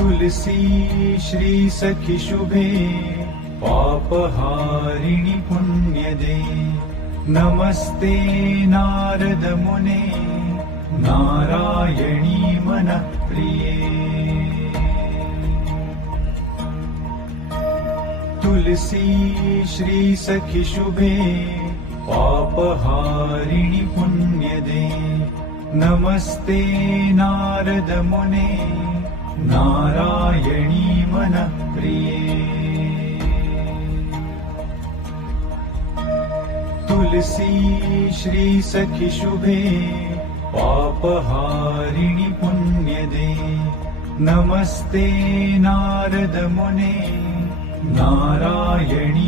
तुलसी श्री सखी शुभे पापहारिणि पुण्यदे नमस्ते नारद मुने नारायणी मनः प्रिये तुलसी श्री सखी शुभे पापहारिणि पुण्यदे नमस्ते नारद मुने नारायणी मनः प्रिये तुलसी श्री सखी शुभे पापहारिणि पुण्यदे नमस्ते नारद मुने नारायणी